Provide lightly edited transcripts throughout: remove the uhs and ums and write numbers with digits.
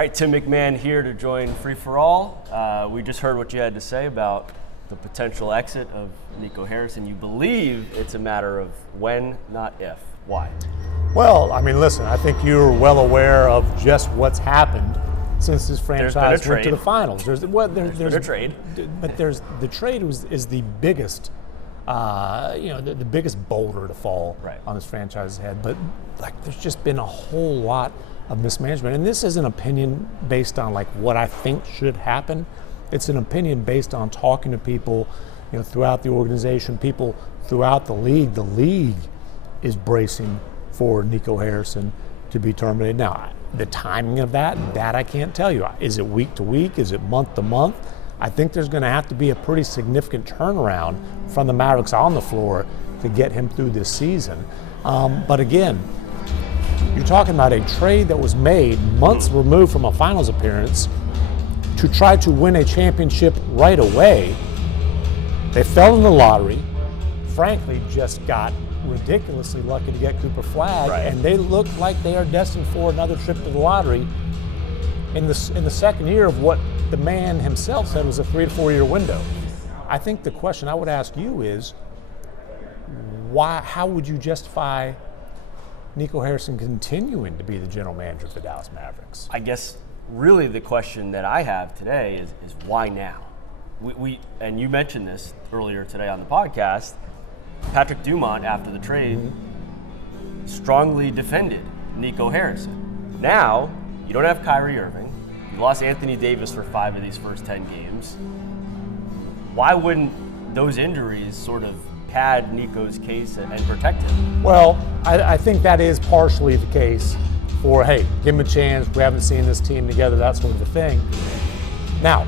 right, Tim MacMahon here to join Free for All. We just heard what you had to say about the potential exit of Nico Harrison. You believe it's a matter of when, not if. Why? Well, I mean, listen, I think you're well aware of just what's happened since this franchise went to the finals. There's been a trade. But the trade is the biggest, the biggest boulder to fall on this franchise's head. But there's just been a whole lot of mismanagement, and this is an opinion based on what I think should happen. It's an opinion based on talking to people, throughout the organization, people throughout the league. The league is bracing for Nico Harrison to be terminated. Now, the timing of that I can't tell you. Is it week to week? Is it month to month? I think there's going to have to be a pretty significant turnaround from the Mavericks on the floor to get him through this season. But again, you're talking about a trade that was made months removed from a finals appearance to try to win a championship right away. They fell in the lottery, frankly, just got ridiculously lucky to get Cooper Flagg, and they look like they are destined for another trip to the lottery in the second year of what the man himself said was a 3 to 4 year window. I think the question I would ask you is, how would you justify Nico Harrison continuing to be the general manager of the Dallas Mavericks? I guess really the question that I have today is why now? We and you mentioned this earlier today on the podcast. Patrick Dumont, after the trade, strongly defended Nico Harrison. Now, you don't have Kyrie Irving. You lost Anthony Davis for 5 of these first 10 games. Why wouldn't those injuries sort of pad Nico's case and protect him? Well, I think that is partially the case for, hey, give him a chance. We haven't seen this team together, that sort of a thing. Now,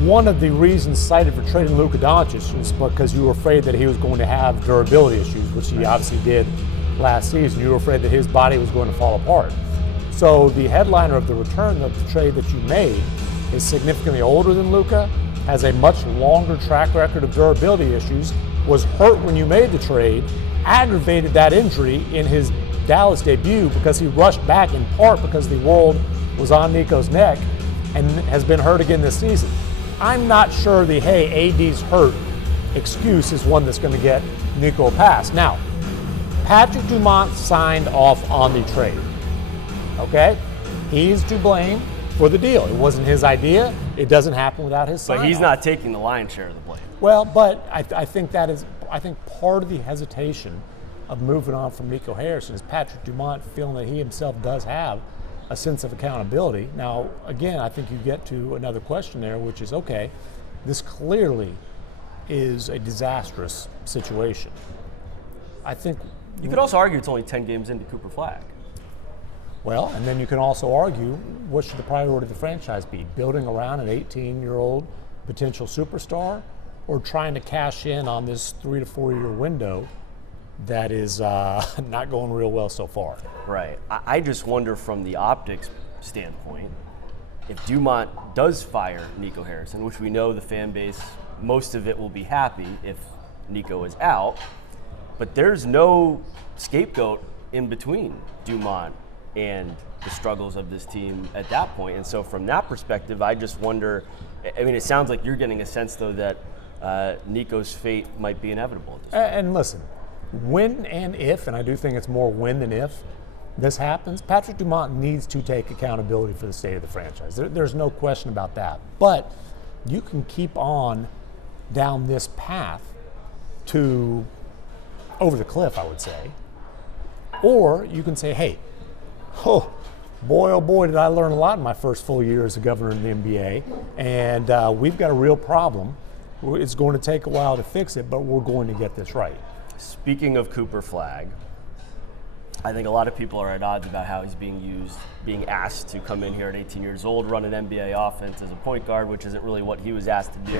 one of the reasons cited for trading Luka Doncic is because you were afraid that he was going to have durability issues, which he obviously did last season. You were afraid that his body was going to fall apart. So the headliner of the return of the trade that you made is significantly older than Luka, has a much longer track record of durability issues, was hurt when you made the trade, aggravated that injury in his Dallas debut because he rushed back in part because the world was on Nico's neck, and has been hurt again this season. I'm not sure the, hey, AD's hurt excuse is one that's going to get Nico a pass. Now, Patrick Dumont signed off on the trade, okay? He's to blame for the deal. It wasn't his idea. It doesn't happen without his sign-off. But he's not taking the lion's share of the blame. Well, but I think part of the hesitation of moving on from Nico Harrison is Patrick Dumont feeling that he himself does have a sense of accountability. Now, again, I think you get to another question there, which is, okay, this clearly is a disastrous situation. I think you could also argue it's only 10 games into Cooper Flagg. Well, and then you can also argue, what should the priority of the franchise be? Building around an 18-year-old potential superstar, or trying to cash in on this 3 to 4 year window that is not going real well so far? Right. I just wonder from the optics standpoint, if Dumont does fire Nico Harrison, which we know the fan base, most of it will be happy if Nico is out, but there's no scapegoat in between Dumont and the struggles of this team at that point. And so from that perspective, I just wonder, I mean, it sounds like you're getting a sense, though, that Nico's fate might be inevitable. And listen, when and if, and I do think it's more when than if this happens, Patrick Dumont needs to take accountability for the state of the franchise. There's no question about that. But you can keep on down this path to over the cliff, I would say. Or you can say, hey, oh boy, did I learn a lot in my first full year as a governor in the NBA, and we've got a real problem. It's going to take a while to fix it, but we're going to get this right. Speaking of Cooper Flagg, I think a lot of people are at odds about how he's being asked to come in here at 18 years old, run an NBA offense as a point guard, which isn't really what he was asked to do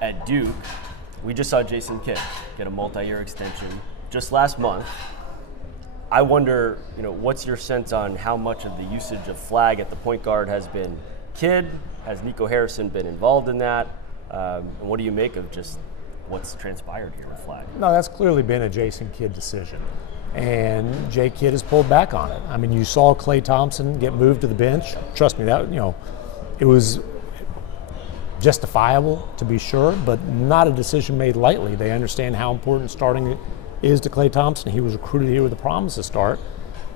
at Duke. We just saw Jason Kidd get a multi-year extension just last month. I wonder, what's your sense on how much of the usage of Flagg at the point guard has been Kidd? Has Nico Harrison been involved in that? And what do you make of just what's transpired here with Flagg? No, that's clearly been a Jason Kidd decision. and Jay Kidd has pulled back on it. I mean, you saw Klay Thompson get moved to the bench. Trust me, that it was justifiable to be sure, but not a decision made lightly. They understand how important starting is to Klay Thompson. He was recruited here with a promise to start.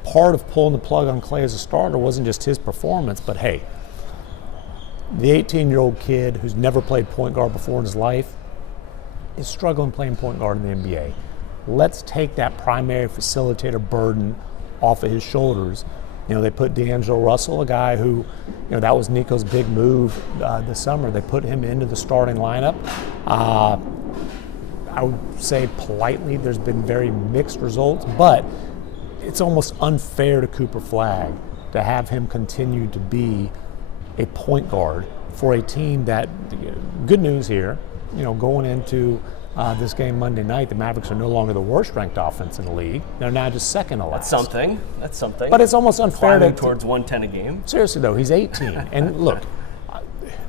Part of pulling the plug on Klay as a starter wasn't just his performance, but hey, the 18-year-old kid who's never played point guard before in his life is struggling playing point guard in the NBA. Let's take that primary facilitator burden off of his shoulders. They put D'Angelo Russell, a guy who, that was Nico's big move this summer. They put him into the starting lineup. I would say politely there's been very mixed results, but it's almost unfair to Cooper Flagg to have him continue to be a point guard for a team that, good news here, going into this game Monday night, the Mavericks are no longer the worst ranked offense in the league. They're now just second to last. That's something. But it's almost unfair climbing towards 110 a game. Seriously though, he's 18. And look,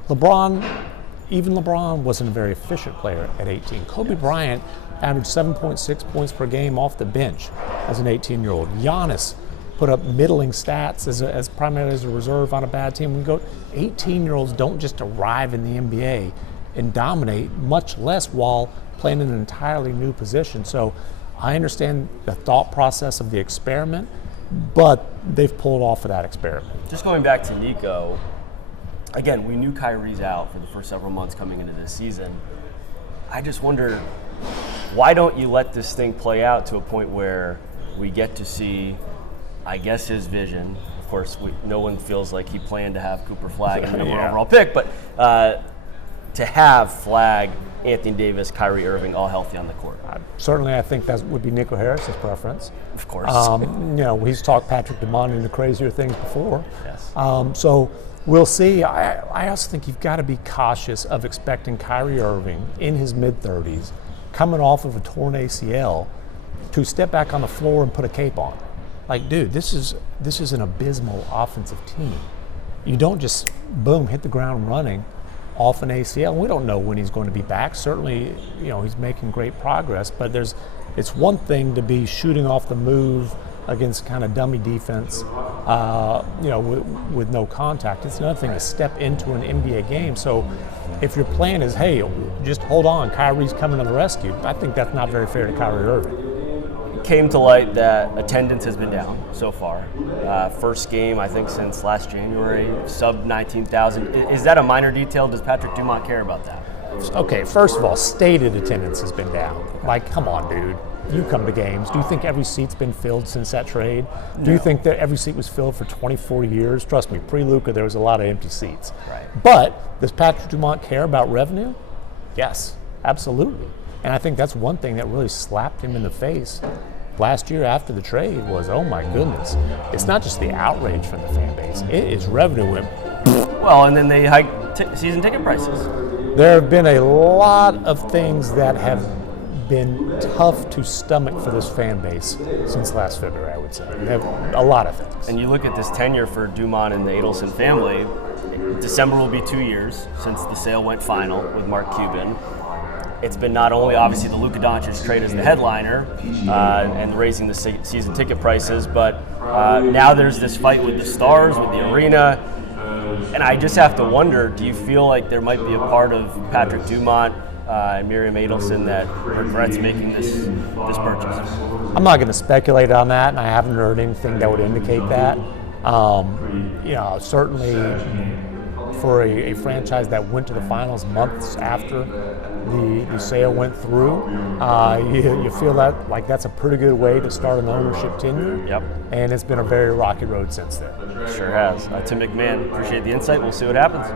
LeBron wasn't a very efficient player at 18. Kobe Bryant averaged 7.6 points per game off the bench as an 18-year-old. Giannis put up middling stats as primarily as a reserve on a bad team. 18-year-olds don't just arrive in the NBA and dominate, much less while playing in an entirely new position. So I understand the thought process of the experiment, but they've pulled off of that experiment. Just going back to Nico, again, we knew Kyrie's out for the first several months coming into this season. I just wonder, why don't you let this thing play out to a point where we get to see, I guess, his vision. Of course, no one feels like he planned to have Cooper Flagg in the number one overall pick, but to have Flagg, Anthony Davis, Kyrie Irving all healthy on the court. Certainly, I think that would be Nico Harrison's preference. Of course. He's talked Patrick Dumont into crazier things before. Yes. So we'll see. I also think you've got to be cautious of expecting Kyrie Irving in his mid-30s, coming off of a torn ACL, to step back on the floor and put a cape on. Like, dude, this is an abysmal offensive team. You don't just, boom, hit the ground running off an ACL. We don't know when he's going to be back. Certainly, he's making great progress, but it's one thing to be shooting off the move against kind of dummy defense, with no contact. It's another thing to step into an NBA game. So if your plan is, hey, just hold on, Kyrie's coming to the rescue, I think that's not very fair to Kyrie Irving. Came to light that attendance has been down so far. First game, I think, since last January, sub 19,000. Is that a minor detail? Does Patrick Dumont care about that? Okay, first of all, stated attendance has been down. Like, come on, dude. You come to games. Do you think every seat's been filled since that trade? No. Do you think that every seat was filled for 24 years? Trust me, pre-Luka, there was a lot of empty seats. Right. But does Patrick Dumont care about revenue? Yes, absolutely. And I think that's one thing that really slapped him in the face last year after the trade was, oh my goodness, it's not just the outrage from the fan base, it is revenue went. Well, and then they hiked season ticket prices. There have been a lot of things that have been tough to stomach for this fan base since last February, I would say. A lot of things. And you look at this tenure for Dumont and the Adelson family, December will be 2 years since the sale went final with Mark Cuban. It's been not only obviously the Luka Doncic trade as the headliner and raising the season ticket prices, but now there's this fight with the stars, with the arena. And I just have to wonder, do you feel like there might be a part of Patrick Dumont and Miriam Adelson that regrets making this purchase? I'm not going to speculate on that, and I haven't heard anything that would indicate that. Certainly for a franchise that went to the finals months after the sale went through, you feel that like that's a pretty good way to start an ownership tenure. Yep. And it's been a very rocky road since then. Sure has. Tim MacMahon, appreciate the insight. We'll see what happens.